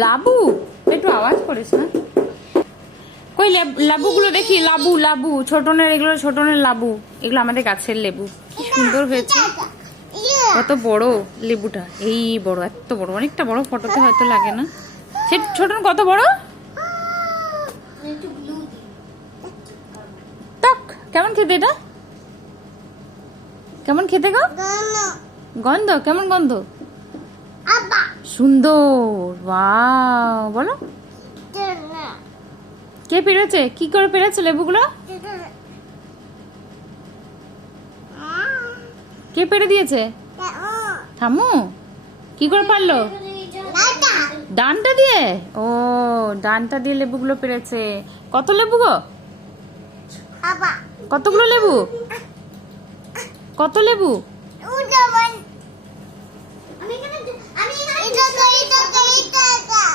লাবু একটু আওয়াজ করিস না। কই লাবুগুলো দেখি। লাবু লাবু ছোটনের, এগুলো ছোটনের লাবু। এগুলো আমাদের গাছের লেবু, কি সুন্দর হয়েছে। কত বড় লেবুটা, এই বড়, এত বড়, অনেকটা বড়। ফটোতে হয়তো লাগে না। সে ছোটন কত বড়। টক কেমন খেতে এটা? কেমন খেতে গো? গন্ধ কেমন? গন্ধ সুন্দর। বাহ, বলো কে পেরেছে? কি করে পেরেছে লেবুগুলো? কে পেরে দিয়েছে? ঠাম্মু। কি করে পারলো? ডানটা দিয়ে। ও, ডানটা দিয়ে লেবুগুলো পেরেছে। কত লেবু গো? কতগুলো লেবু? কত লেবু?